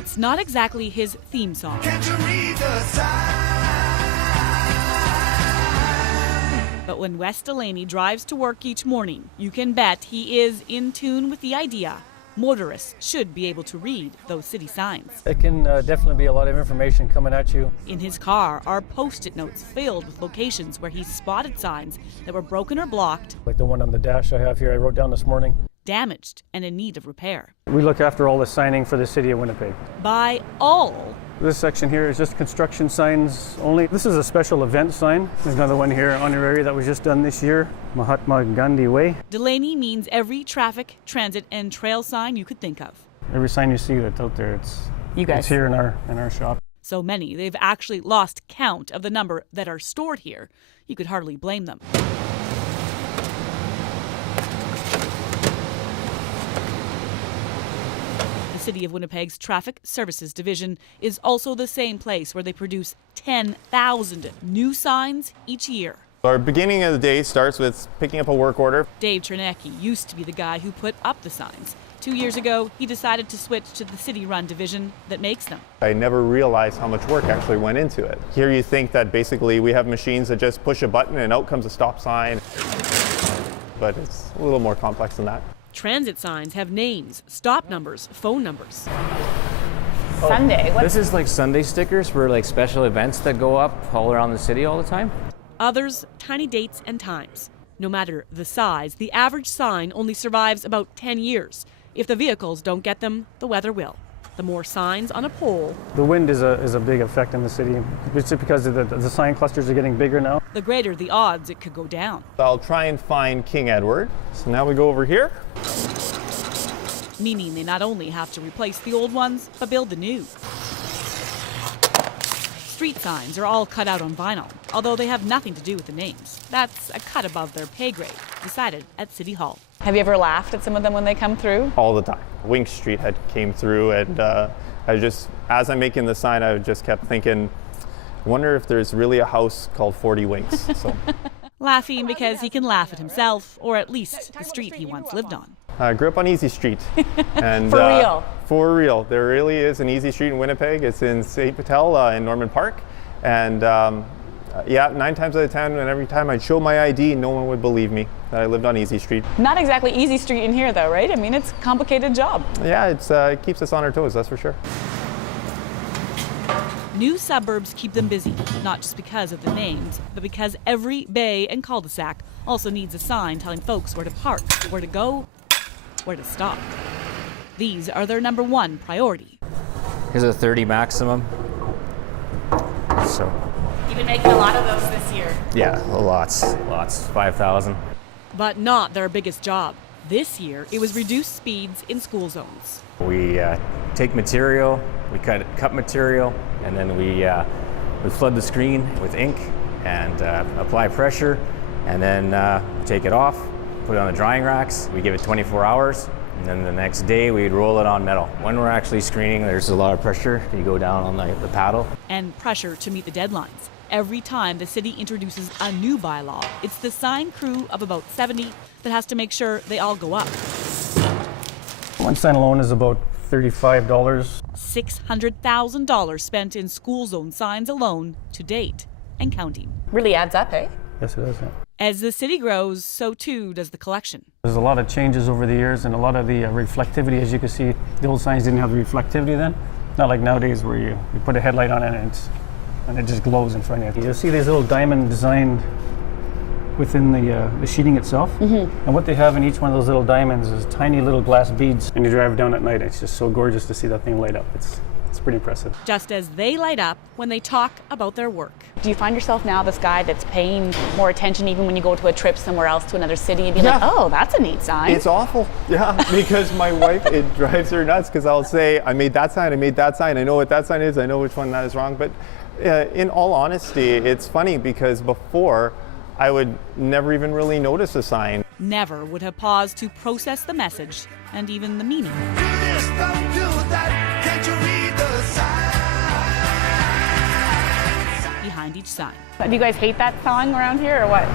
It's not exactly his theme song. Can't you read the sign? But when Wes Delaney drives to work each morning, you can bet he is in tune with the idea motorists should be able to read those city signs. It can definitely be a lot of information coming at you. In his car are Post-it notes filled with locations where he spotted signs that were broken or blocked, Like the one on the dash I have here, I wrote down this morning. damaged, and in need of repair. We look after all the signing for the city of Winnipeg. By all. This section here is just construction signs only. This is a special event sign. There's another one here, honorary, that was just done this year, Mahatma Gandhi Way. Delaney means every traffic, transit, and trail sign you could think of. Every sign you see that's out there, it's here in our shop. So many, they've actually lost count of the number that are stored here. You could hardly blame them. The City of Winnipeg's Traffic Services Division is also the same place where they produce 10,000 new signs each year. Our beginning of the day starts with picking up a work order. Dave Chernecki used to be the guy who put up the signs. 2 years ago, he decided to switch to the city-run division that makes them. I never realized how much work actually went into it. Here you think that basically we have machines that just push a button and out comes a stop sign. But it's a little more complex than that. Transit signs have names, stop numbers, phone numbers. Sunday. This is like Sunday stickers for like special events that go up all around the city all the time. Others, tiny dates and times. No matter the size, the average sign only survives about 10 years. If the vehicles don't get them, the weather will. The more signs on a pole, The wind is a big effect in the city. It's because the sign clusters are getting bigger now. the greater the odds it could go down. I'll try and find King Edward. So now we go over here. Meaning they not only have to replace the old ones, but build the new. Street signs are all cut out on vinyl, although they have nothing to do with the names. That's a cut above their pay grade, decided at City Hall. Have you ever laughed at some of them when they come through? All the time. Wink Street had came through and as I'm making the sign, I just kept thinking, I wonder if there's really a house called 40 Winks. So. Laughing because he can laugh at himself, or at least the street he once lived on. I grew up on Easy Street. And, For real? For real. There really is an Easy Street in Winnipeg. It's in St. Patel in Norman Park. And 9 times out of 10, and every time I'd show my ID, no one would believe me that I lived on Easy Street. Not exactly easy street in here though, right? I mean, it's a complicated job. Yeah, it keeps us on our toes, that's for sure. New suburbs keep them busy, not just because of the names, but because every bay and cul-de-sac also needs a sign telling folks where to park, where to go, where to stop. These are their number one priority. Here's a 30 maximum. So, You've been making a lot of those this year. yeah, lots, 5,000. But not their biggest job. This year, it was reduced speeds in school zones. We take material, we cut material, and then we flood the screen with ink and apply pressure, and then take it off, put it on the drying racks. We give it 24 hours, and then the next day we'd roll it on metal. When we're actually screening, there's a lot of pressure. You go down on the paddle. And pressure to meet the deadlines. Every time the city introduces a new bylaw, it's the sign crew of about 70 that has to make sure they all go up. One sign alone is about $35. $600,000 spent in school zone signs alone to date, and counting. Really adds up, eh? Yes, it is. Yeah. As the city grows, so too does the collection. There's a lot of changes over the years and a lot of the reflectivity. As you can see, the old signs didn't have the reflectivity then. Not like nowadays where you put a headlight on it and it just glows in front of you. You'll see these little diamond designed within the sheeting itself. Mm-hmm. And what they have in each one of those little diamonds is tiny little glass beads. And you drive down at night, it's just so gorgeous to see that thing light up. It's pretty impressive. Just as they light up when they talk about their work. Do you find yourself now this guy that's paying more attention even when you go to a trip somewhere else to another city and be like, oh, that's a neat sign? It's awful, yeah, because my wife, it drives her nuts because I'll say, I made that sign, I know what that sign is, I know which one that is wrong, but in all honesty, it's funny because before, I would never even really notice a sign. Never would have paused to process the message and even the meaning. Do this, don't do that. Can't you read the sign? Behind each sign. Do you guys hate that song around here or what?